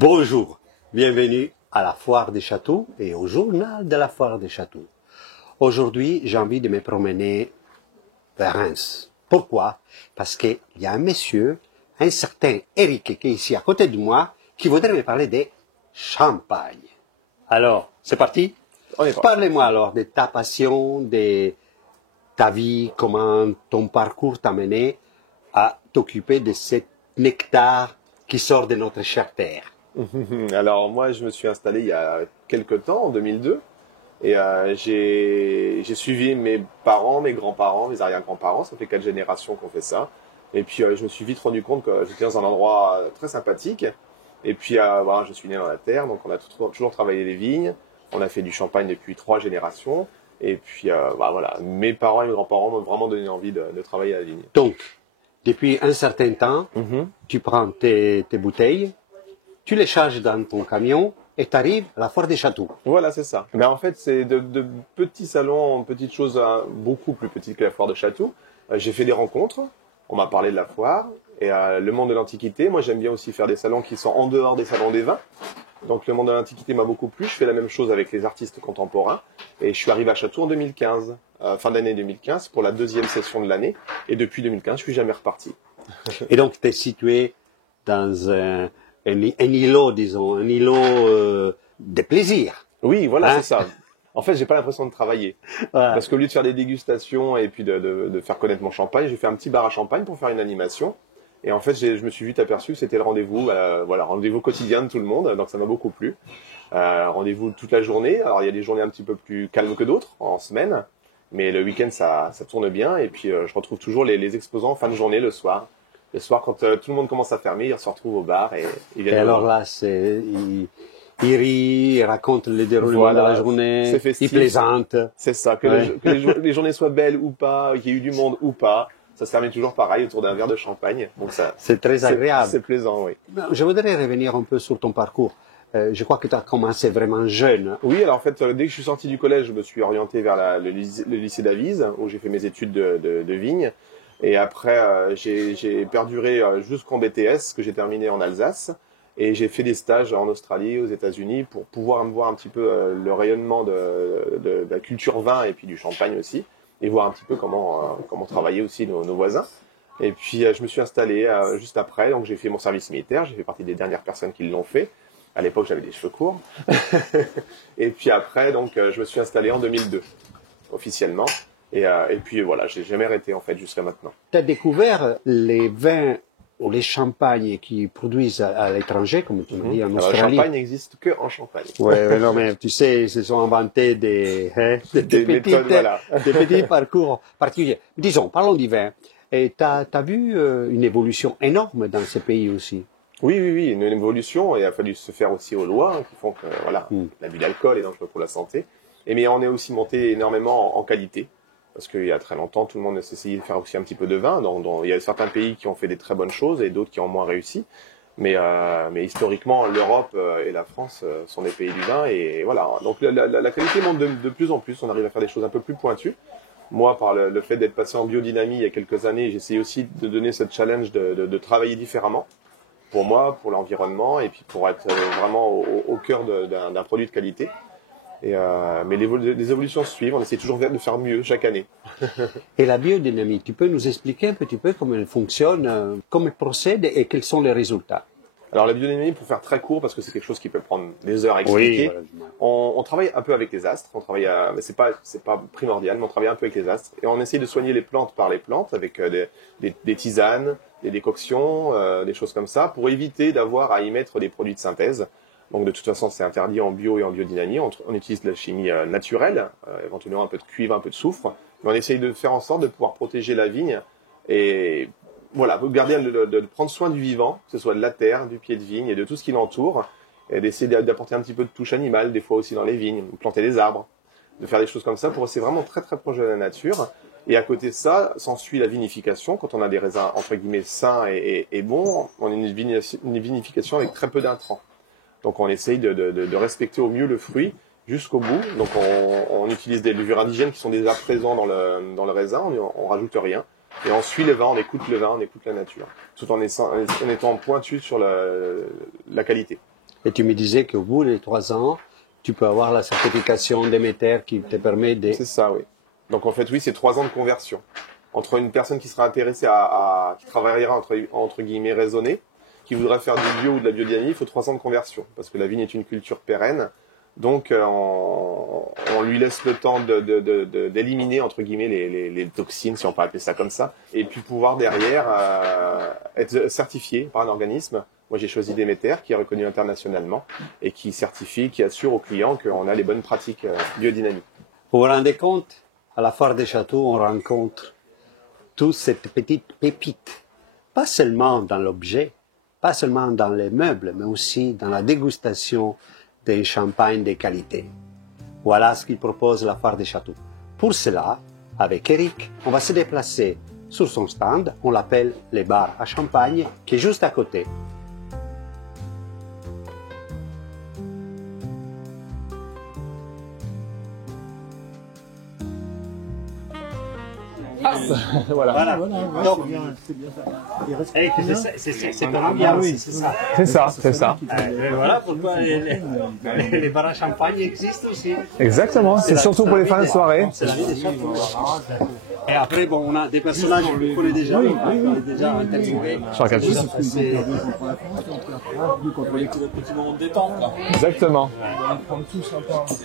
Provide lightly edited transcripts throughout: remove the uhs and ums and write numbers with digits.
Bonjour, bienvenue à la Foire des Châteaux et au journal de la Foire des Châteaux. Aujourd'hui, j'ai envie de me promener vers Reims. Pourquoi? Parce qu'il y a un monsieur, un certain Eric, qui est ici à côté de moi, qui voudrait me parler de champagne. Alors, c'est parti? Parlez-moi alors de ta passion, de ta vie, comment ton parcours t'a mené à t'occuper de cet nectar qui sort de notre chère terre. Alors moi, je me suis installé il y a quelques temps, en 2002, et j'ai suivi mes parents, mes grands-parents, mes arrière-grands-parents. Ça fait 4 générations qu'on fait ça. Et puis je me suis vite rendu compte que j'étais dans un endroit très sympathique. Et puis voilà, je suis né dans la terre, donc on a toujours travaillé les vignes. On a fait du champagne depuis 3 générations. Et puis voilà, mes parents et mes grands-parents m'ont vraiment donné envie de travailler à la vigne. Donc, depuis un certain temps, tu prends tes bouteilles, tu les charges dans ton camion et tu arrives à la Foire des Châteaux. Voilà, c'est ça. Mais en fait, c'est de petits salons, petites choses beaucoup plus petites que la Foire de Château. J'ai fait des rencontres, on m'a parlé de la foire et le monde de l'Antiquité. Moi, j'aime bien aussi faire des salons qui sont en dehors des salons des vins. Donc le monde de l'Antiquité m'a beaucoup plu. Je fais la même chose avec les artistes contemporains. Et je suis arrivé à Château en 2015, fin d'année 2015, pour la 2e session de l'année. Et depuis 2015, je suis jamais reparti. Et donc, tu es situé dans un îlot, disons, un îlot de plaisir. Oui, voilà, Hein? c'est ça. En fait, j'ai pas l'impression de travailler. Voilà. Parce qu'au lieu de faire des dégustations et puis de faire connaître mon champagne, j'ai fait un petit bar à champagne pour faire une animation. Et en fait, je me suis vite aperçu que c'était le rendez-vous, voilà, rendez-vous quotidien de tout le monde. Donc ça m'a beaucoup plu. Rendez-vous toute la journée. Alors il y a des journées un petit peu plus calmes que d'autres en semaine, mais le week-end ça tourne bien. Et puis je retrouve toujours les exposants en fin de journée le soir. Le soir, quand tout le monde commence à fermer, ils se retrouvent au bar et ils viennent. Et alors là, il rit, il raconte le déroulement de la journée, c'est festif. il plaisante. C'est ça, que les journées soient belles ou pas, qu'il y ait eu du monde ou pas. Ça se termine toujours pareil autour d'un verre de champagne. Donc ça, c'est très agréable. C'est plaisant, oui. Je voudrais revenir un peu sur ton parcours. Je crois que tu as commencé vraiment jeune. Oui, alors en fait, dès que je suis sorti du collège, je me suis orienté vers le lycée d'Avise, où j'ai fait mes études de vigne. Et après, j'ai perduré jusqu'en BTS, que j'ai terminé en Alsace. Et j'ai fait des stages en Australie, aux États-Unis, pour pouvoir voir un petit peu le rayonnement de la culture vin et puis du champagne aussi, et voir un petit peu comment travaillaient aussi nos voisins. Et puis je me suis installé juste après, donc j'ai fait mon service militaire, j'ai fait partie des dernières personnes qui l'ont fait. À l'époque, j'avais des cheveux courts. Et puis après, donc je me suis installé en 2002, officiellement. Et puis voilà, j'ai jamais arrêté en fait jusqu'à maintenant. Tu as découvert les vins ou les champagnes qui produisent à l'étranger, comme tu m'as dit, en Australie. Le champagne n'existe que en Champagne. Ouais, non, mais tu sais, ils se sont inventés des petits parcours particuliers. Disons, parlons du vin. Et tu as vu une évolution énorme dans ces pays aussi? Oui, une évolution. Et il a fallu se faire aussi aux lois qui font que l'abus d'alcool est dangereux pour la santé. Mais on est aussi monté énormément en qualité. Parce qu'il y a très longtemps, tout le monde essayait de faire aussi un petit peu de vin. Il y a certains pays qui ont fait des très bonnes choses et d'autres qui ont moins réussi. Mais historiquement, l'Europe et la France sont des pays du vin. Et voilà. Donc la qualité monte de plus en plus. On arrive à faire des choses un peu plus pointues. Moi, par le fait d'être passé en biodynamie il y a quelques années, j'essaie aussi de donner ce challenge de travailler différemment. Pour moi, pour l'environnement et puis pour être vraiment au cœur d'un produit de qualité. Mais les évolutions suivent, on essaie toujours de faire mieux chaque année. Et la biodynamie, tu peux nous expliquer un petit peu comment elle fonctionne, comment elle procède et quels sont les résultats? Alors la biodynamie, pour faire très court, parce que c'est quelque chose qui peut prendre des heures à expliquer, on travaille un peu avec les astres, mais c'est pas primordial, mais on travaille un peu avec les astres, et on essaie de soigner les plantes par les plantes, avec des tisanes, des décoctions, des choses comme ça, pour éviter d'avoir à y mettre des produits de synthèse. Donc de toute façon, c'est interdit en bio et en biodynamie. On utilise de la chimie naturelle, éventuellement un peu de cuivre, un peu de soufre. Mais on essaye de faire en sorte de pouvoir protéger la vigne et voilà, de prendre soin du vivant, que ce soit de la terre, du pied de vigne et de tout ce qui l'entoure, et d'essayer d'apporter un petit peu de touche animale, des fois aussi dans les vignes, planter des arbres, de faire des choses comme ça pour rester vraiment très très proche de la nature. Et à côté de ça, s'ensuit la vinification. Quand on a des raisins entre guillemets sains et bons, on a une vinification avec très peu d'intrants. Donc on essaye de respecter au mieux le fruit jusqu'au bout. Donc on utilise des levures indigènes qui sont déjà présents dans le raisin, on rajoute rien. Et on suit le vin, on écoute la nature, tout en étant pointu sur la qualité. Et tu me disais qu'au bout des 3 ans, tu peux avoir la certification Déméter qui te permet de... C'est ça, oui. Donc en fait, oui, c'est 3 ans de conversion. Entre une personne qui sera intéressée qui travaillera entre guillemets raisonnée, qui voudrait faire du bio ou de la biodynamie, il faut 3 ans de conversion. Parce que la vigne est une culture pérenne. Donc on lui laisse le temps d'éliminer entre guillemets les toxines, si on peut appeler ça comme ça, et puis pouvoir derrière être certifié par un organisme. Moi j'ai choisi Déméter, qui est reconnu internationalement et qui certifie, qui assure aux clients qu'on a les bonnes pratiques biodynamiques. Vous vous rendez compte, à la foire des châteaux, on rencontre toute cette petite pépite, pas seulement dans l'objet, pas seulement dans les meubles, mais aussi dans la dégustation d'un champagne de qualité. Voilà ce qu'il propose la foire des châteaux. Pour cela, avec Eric, on va se déplacer sur son stand, on l'appelle le bar à champagne, qui est juste à côté. Voilà. Donc, c'est bien ça. c'est pas l'ambiance, c'est ça. C'est ça. Voilà pourquoi les bars à champagne existent aussi. Exactement, c'est surtout pour les fins de soirée. C'est la vie des châteaux. Et après, bon, on a des personnages, on les connaît déjà, on est déjà interviewés. Exactement.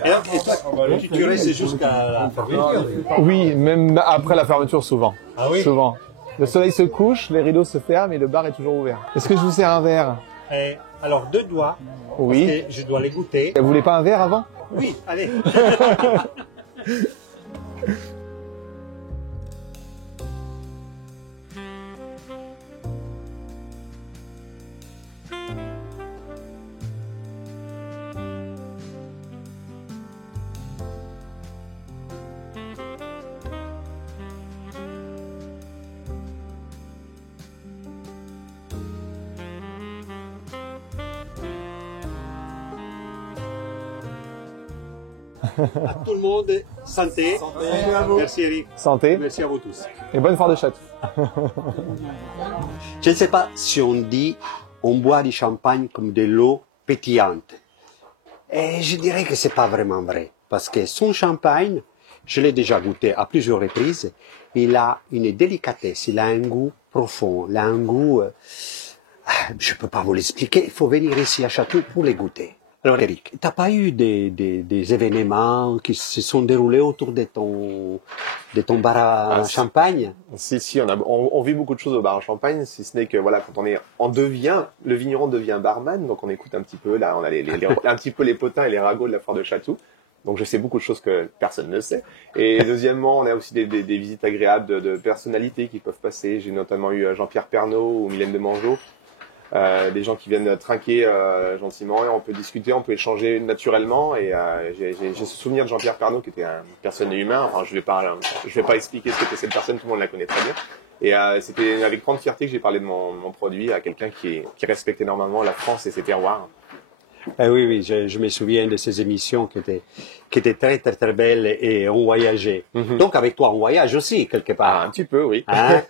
Et toi, tu restes jusqu'à la fermeture? Oui, même après la fermeture souvent. Ah oui? Souvent. Le soleil se couche, les rideaux se ferment et le bar est toujours ouvert. Est-ce que je vous sers un verre? Alors, 2 doigts. Oui. Parce que je dois les goûter. Vous voulez pas un verre avant? Oui, allez. À tout le monde, santé. Merci Eric. Santé. Merci à vous tous. Et bonne foire de château. Je ne sais pas si on dit on boit du champagne comme de l'eau pétillante. Et je dirais que c'est pas vraiment vrai. Parce que son champagne, je l'ai déjà goûté à plusieurs reprises, il a une délicatesse, il a un goût profond, il a un goût... je peux pas vous l'expliquer, il faut venir ici à Château pour les goûter. Alors Eric, t'as pas eu des événements qui se sont déroulés autour de ton bar à champagne? Si, on vit beaucoup de choses au bar à champagne, si ce n'est que voilà, quand le vigneron devient barman, donc on écoute un petit peu, là, on a un petit peu les potins et les ragots de la foire de Château. Donc je sais beaucoup de choses que personne ne sait. Et deuxièmement, on a aussi des visites agréables de personnalités qui peuvent passer. J'ai notamment eu Jean-Pierre Pernaut ou Mylène de Mangeot. Des gens qui viennent trinquer gentiment et on peut discuter, on peut échanger naturellement et j'ai ce souvenir de Jean-Pierre Pernaut qui était une personne humaine. Enfin, je vais pas expliquer ce qu'était cette personne, tout le monde la connaît très bien. Et c'était avec grande fierté que j'ai parlé de mon produit à quelqu'un qui respecte énormément la France et ses terroirs. Oui, je me souviens de ces émissions qui étaient très, très, très belles et on voyageait. Donc, avec toi, on voyage aussi, quelque part. Un petit peu, oui. Hein?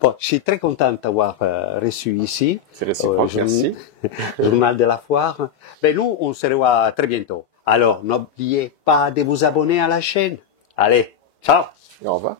Bon, je suis très content de t'avoir reçu ici. C'est réciproque, merci. Journal de la foire. Ben, nous, on se revoit très bientôt. Alors, n'oubliez pas de vous abonner à la chaîne. Allez, ciao! Au revoir.